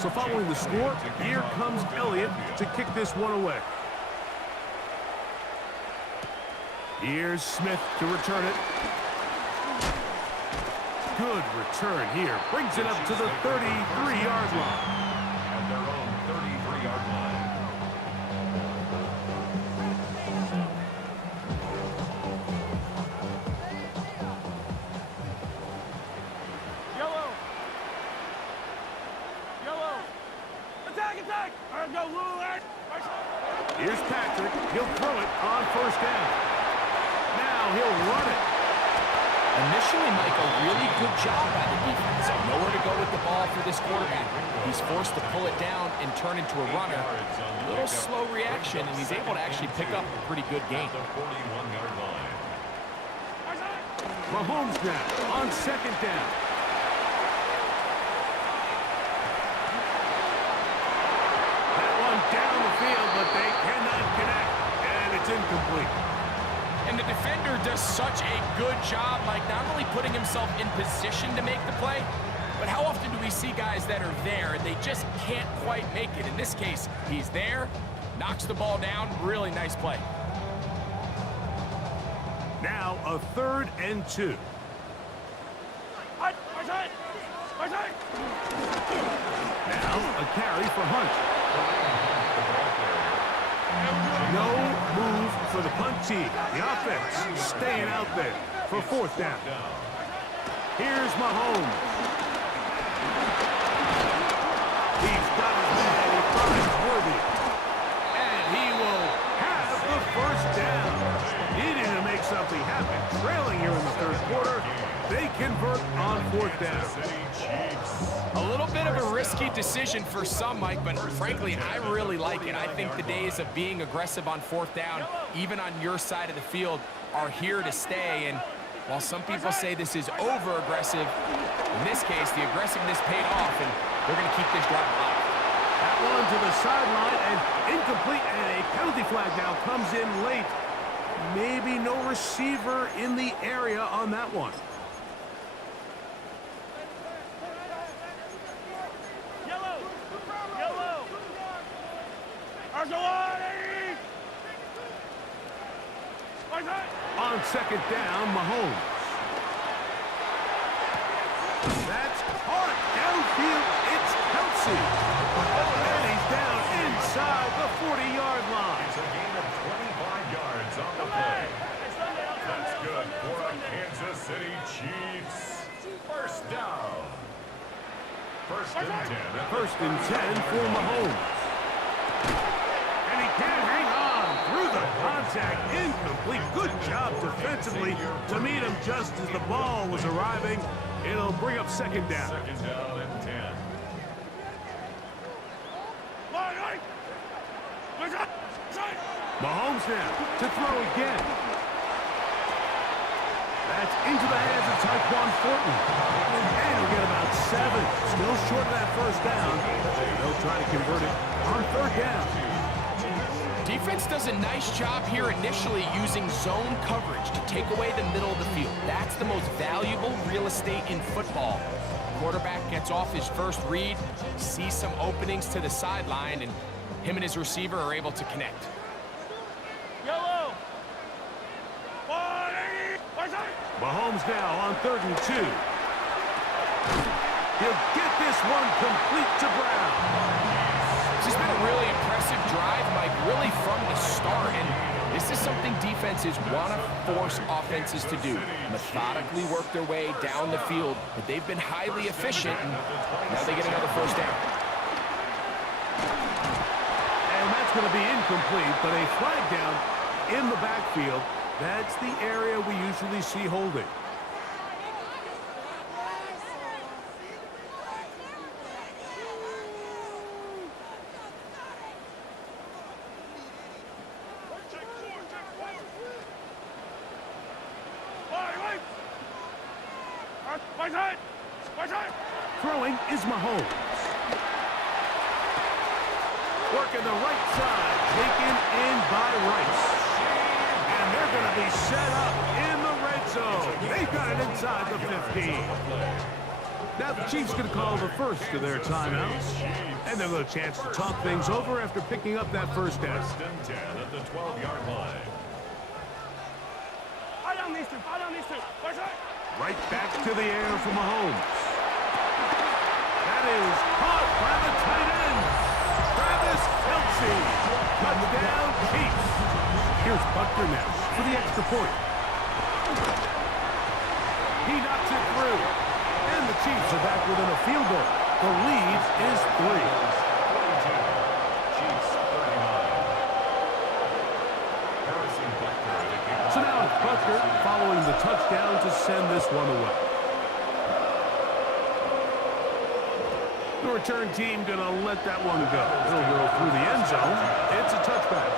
So following the score, here comes Elliott to kick this one away. Here's Smith to return it. Good return here. Brings it up to the 33-yard line. At their own 33-yard line. Yellow. Yellow. Attack, attack. All right, go, Lillard. Here's Patrick. He'll throw it on first down. Now he'll run it. Initially, Mike, a really good job by the defense. Nowhere to go with the ball for this quarterback. He's forced to pull it down and turn into a runner. A little slow reaction, and he's able to actually pick up a pretty good gain. The 41-yard line. Mahomes now on second down. That one down the field, but they cannot connect, and it's incomplete. And the defender does such a good job, like not only putting himself in position to make the play, but how often do we see guys that are there and they just can't quite make it? In this case, he's there, knocks the ball down, really nice play. Now a 3rd and 2. Now a carry for Hunt. No move for the punt team. The offense staying out there for 4th down. Here's Mahomes. He's got his man. He finds Worthy. And he will have the 1st down. Needing to make something happen. Trailing here in the 3rd quarter. They convert on 4th down. A little bit of a risky decision for some, Mike, but frankly, I really like it. I think the days of being aggressive on 4th down, even on your side of the field, are here to stay. And while some people say this is over-aggressive, in this case, the aggressiveness paid off, and they're going to keep this drive alive. That one to the sideline, and incomplete, and a penalty flag now comes in late. Maybe no receiver in the area on that one. On second down, Mahomes. That's caught downfield. It's Kelsey. And he's down inside the 40-yard line. It's a gain of 25 yards on the play. That's good for a Kansas City Chiefs. 1st down. 1st and 10. 1st and 10 for Mahomes. And he can't hang on through the contact. Incomplete. Good job defensively to meet him just as the ball was arriving. It'll bring up 2nd down. 2nd down and 10. Mahomes now to throw again. That's into the hands of Tyquan Thornton. And he'll get about 7. Still short of that 1st down. They'll try to convert it on 3rd down. Defense does a nice job here initially using zone coverage to take away the middle of the field. That's the most valuable real estate in football. Quarterback gets off his first read, sees some openings to the sideline, and him and his receiver are able to connect. Yellow. Mahomes now on 3rd and 2. He'll get this one complete to Brown. This has been a really impressive drive, Mike, really from the start. And this is something defenses want to force offenses to do. Methodically work their way down the field, but they've been highly efficient, and now they get another 1st down. And that's going to be incomplete, but a flag down in the backfield. That's the area we usually see holding. Throwing is Mahomes. Working the right side, taken in by Rice. And they're going to be set up in the red zone. They've got it inside the 15. Now the Chiefs going to call the first of their timeouts. And they'll get a chance to talk things over after picking up that first down. First and 10 at the 12-yard line. Fire down these two. Right back to the air for Mahomes. That is caught by the tight end, Travis Kelce. Touchdown, Chiefs. Here's Butker now for the extra point. He knocks it through. And the Chiefs are back within a field goal. The lead is 3. Chiefs 39. Harrison Butker. So now it's Butker following the touchdown to send this one away. The return team going to let that one go. It'll go through the end zone. It's a touchback.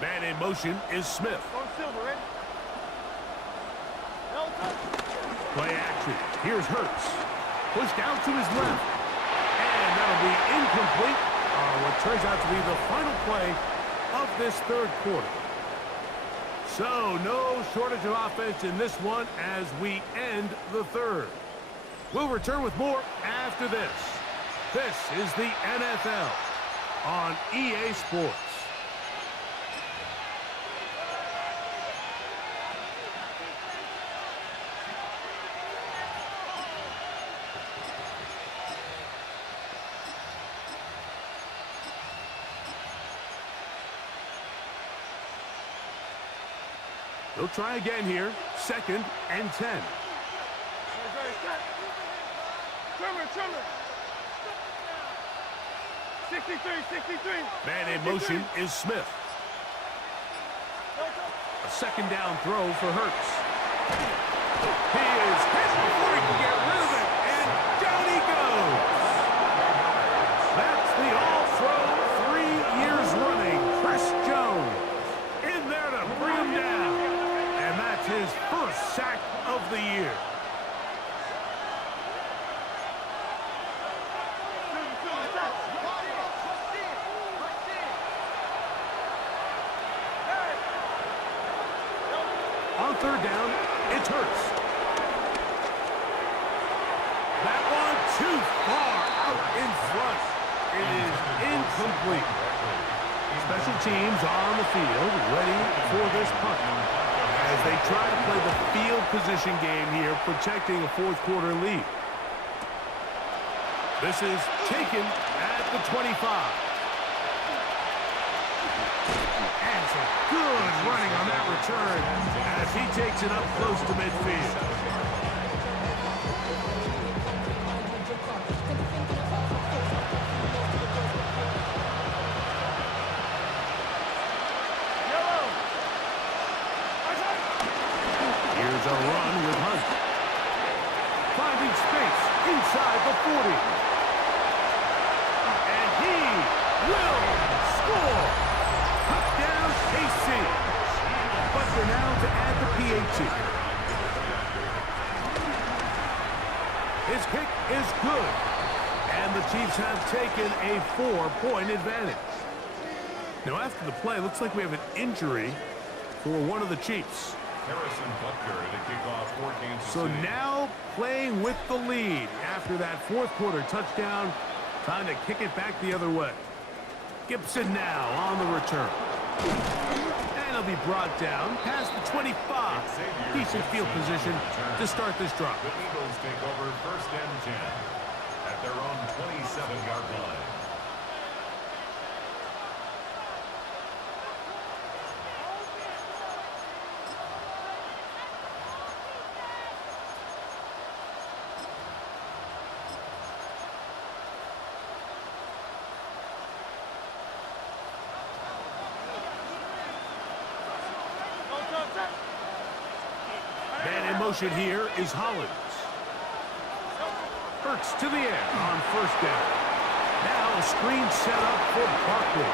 Man in motion is Smith. Play action. Here's Hurts. Pushed out to his left. And that'll be incomplete on what turns out to be the final play of this third quarter. So no shortage of offense in this one as we end the third. We'll return with more after this. This is the NFL on EA Sports. They'll try again here. 2nd and 10. Trimmer. 63. Man in motion is Smith. A second down throw for Hurts. He is hit before he can get rid of it, and down he goes. That's the all-throw 3 years running. Chris Jones in there to bring him down. And that's his first sack of the year. On third down, it's Hurts. That one too far out in front. It is incomplete. Special teams on the field, ready for this punt. As they try to play the field position game here, protecting a fourth quarter lead. This is taken at the 25. And some good running on that return as he takes it up close to midfield. Here's a run with Hunt. Finding space inside the 40. And he will score. Touchdown, KC. But they're now to add the PAT. His kick is good. And the Chiefs have taken a 4-point advantage. Now after the play, looks like we have an injury for one of the Chiefs. Harrison Butker to kick off for Kansas So City. now playing with the lead after that fourth quarter touchdown. Time to kick it back the other way. Gibson now on the return. And he'll be brought down past the 25. Decent field position to start this drive. The Eagles take over 1st and 10 at their own 27-yard line. motion here is Hollins. Hurts to the air on first down. Now a screen set up for Barkley.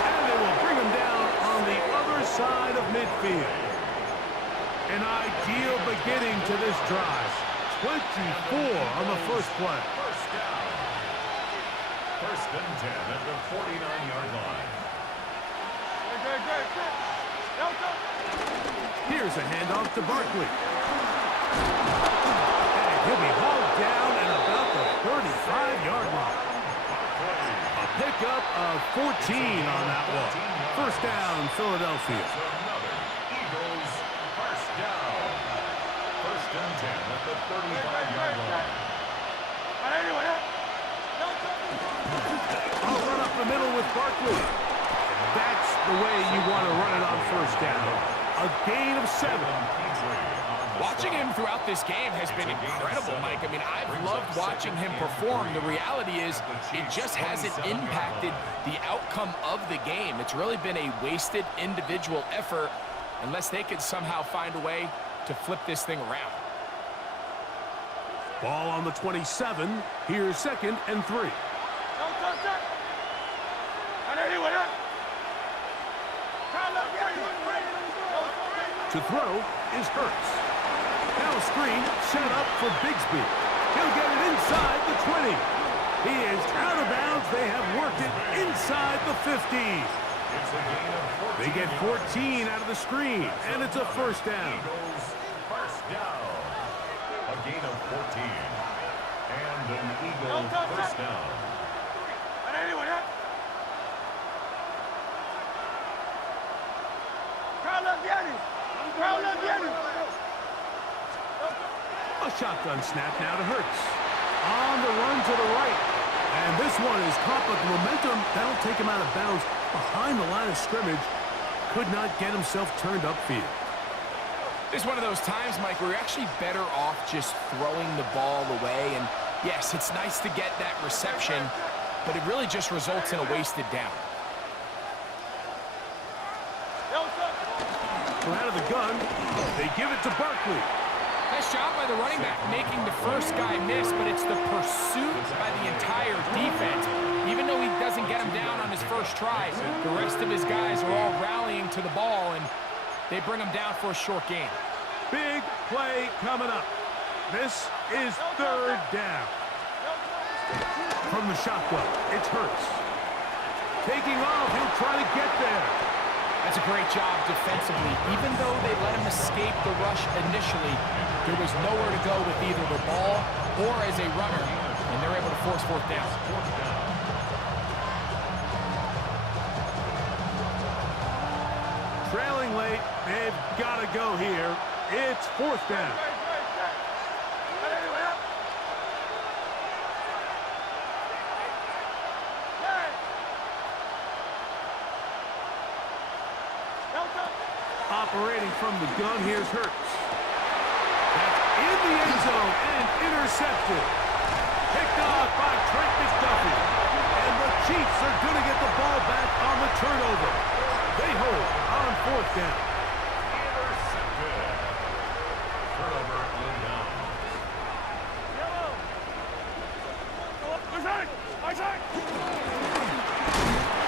And they will bring him down on the other side of midfield. An ideal beginning to this drive. 24 on the first play. First down. First and 10 at the 49-yard line. Here's a handoff to Barkley. And he'll be hauled down at about the 35-yard line. A pickup of 14 on that one. First down, Philadelphia. Another Eagles first down. First and 10 at the 35-yard line. I'll run up the middle with Barkley. That's the way you want to run it on first down. A gain of 7. Watching him throughout this game has been incredible, Mike. I mean, I've loved watching him perform. The reality is it just hasn't impacted the outcome of the game. It's really been a wasted individual effort unless they could somehow find a way to flip this thing around. Ball on the 27. Here's 2nd and 3. To throw is Hurts. Now a screen set up for Bigsby. He'll get it inside the 20. He is out of bounds. They have worked it inside the 15. They get 14 out of the screen, and it's a first down. Eagles first down. A gain of 14. And an Eagle first down. A shotgun snap now to Hurts. On the run to the right. And this one is caught, but the momentum, that'll take him out of bounds behind the line of scrimmage. Could not get himself turned upfield. It's one of those times, Mike, where you're actually better off just throwing the ball away. And yes, it's nice to get that reception, but it really just results in a wasted down. From out of the gun, they give it to Barkley. Nice job by the running back making the first guy miss, but it's the pursuit by the entire defense. Even though he doesn't get him down on his first try, the rest of his guys are all rallying to the ball, and they bring him down for a short gain. Big play coming up. This is 3rd down. From the shotgun, it's Hurts. Taking off, he'll try to get there. That's a great job defensively. Even though they let him escape the rush initially, there was nowhere to go with either the ball or as a runner, and they're able to force 4th down. Trailing late, they've got to go here. It's 4th down. Operating from the gun, here's Hurts. That's in the end zone and intercepted. Picked off by Trent McDuffie. And the Chiefs are going to get the ball back on the turnover. They hold on 4th down. Intercepted. Turnover on down.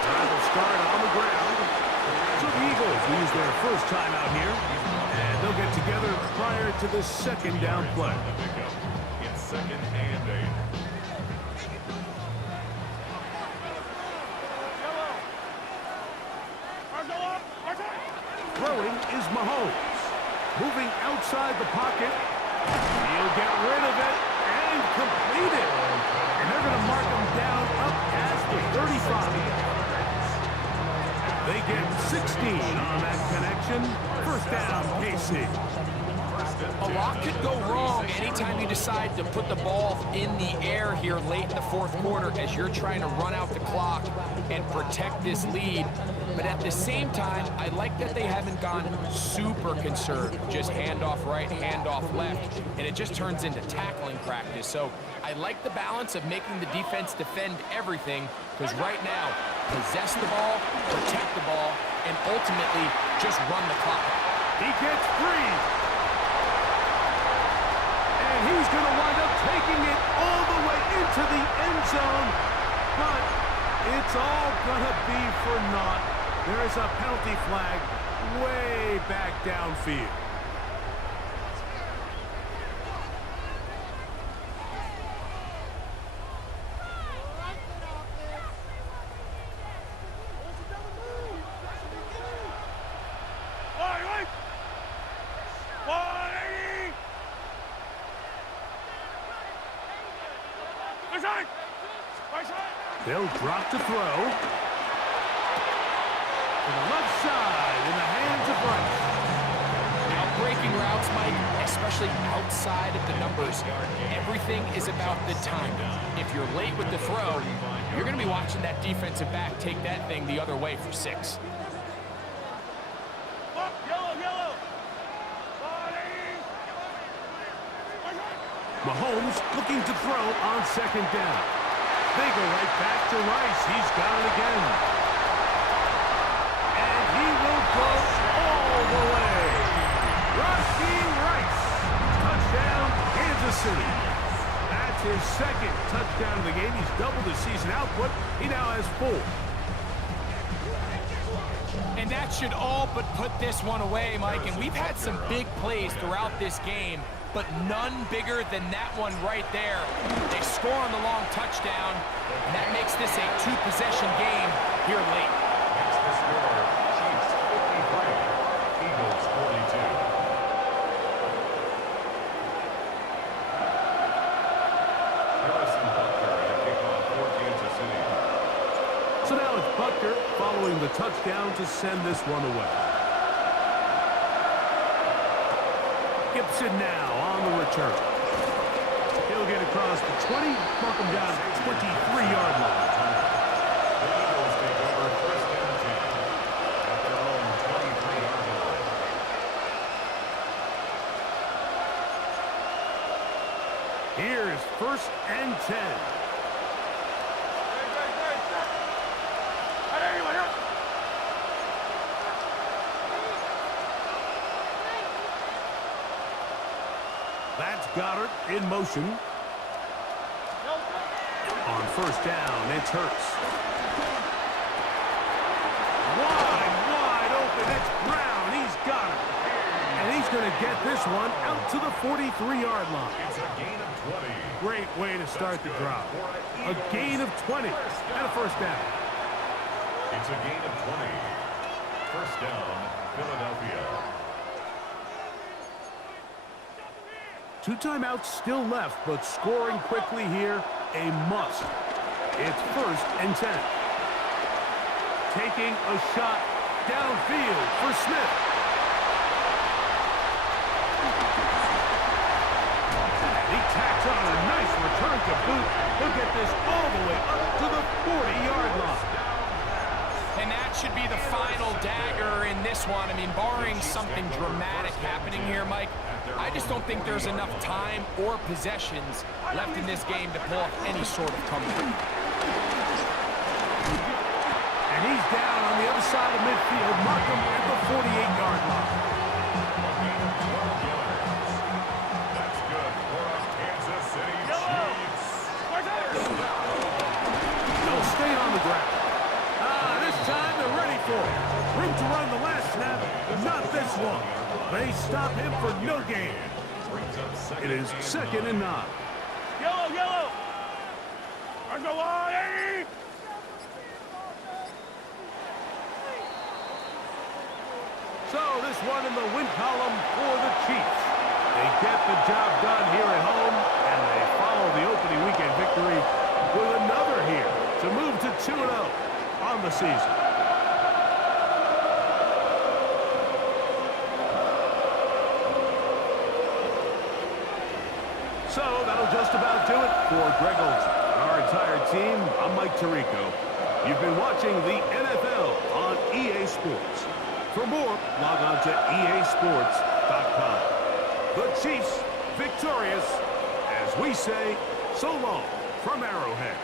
Travel start on the ground. So the Eagles lose their first time out here, and they'll get together prior to the 2nd down play. It's 2nd and 8. Throwing is Mahomes. Moving outside the pocket. He'll get rid of it and complete it. And they're going to mark him down up past the 35. They get 16 on that connection. First down, KC. A lot could go wrong anytime you decide to put the ball in the air here late in the 4th quarter as you're trying to run out the clock and protect this lead. But at the same time, I like that they haven't gone super conservative. Just handoff right, handoff left, and it just turns into tackling practice. So I like the balance of making the defense defend everything, because right now, possess the ball, protect the ball, and ultimately just run the clock. He gets free. And he's going to wind up taking it all the way into the end zone. But it's all going to be for naught. There is a penalty flag way back downfield. They'll drop to throw. To the left side in the hands of Rice. Now, breaking routes, Mike, especially outside of the numbers, everything is about the timing. If you're late with the throw, you're going to be watching that defensive back take that thing the other way for 6. Mahomes looking to throw on second down. They go right back to Rice. He's got it again. And he will go all the way. Rashee Rice. Touchdown, Kansas City. That's his second touchdown of the game. He's doubled his season output. He now has 4. And that should all but put this one away, Mike. And we've had some big plays throughout this game, but none bigger than that one right there. They score on the long touchdown, and that makes this a 2-possession game here late. That's the score. Chiefs 53, Eagles 42. Harrison Butker at kickoff for Kansas City. So now it's Butker following the touchdown to send this one away. Gibson now on the return. He'll get across the 20, mark him down at the 23-yard line. The Eagles take over first and 10 at their own 23-yard line. Here's first and 10. That's Goddard in motion. On first down, it's Hurts. Wide open. It's Brown. He's got it. And he's going to get this one out to the 43-yard line. It's a gain of 20. Great way to start the drive. A gain of 20 and a first down. It's a gain of 20. First down, Philadelphia. 2 timeouts still left, but scoring quickly here, a must. It's first and 10. Taking a shot downfield for Smith. And he tacks on a nice return to boot. He'll get this all the way up to the 40-yard line. And that should be the final dagger in this one. I mean, barring something dramatic happening here, Mike, I just don't think there's enough time or possessions left in this game to pull off any sort of comeback. And he's down on the other side of midfield. Mark him at the 48-yard line. That's good for a Kansas City Chiefs. They'll stay on the ground. This time they're ready for it. Room to run the last snap, not this one. They stop him for no gain. It is second and 9. Yellow. Let's go on, So this one in the win column for the Chiefs. They get the job done here at home, and they follow the opening weekend victory with another here to move to 2-0 on the season. So that'll just about do it for Greg Olsen. Our entire team, I'm Mike Tirico. You've been watching the NFL on EA Sports. For more, log on to easports.com. The Chiefs victorious, as we say, so long from Arrowhead.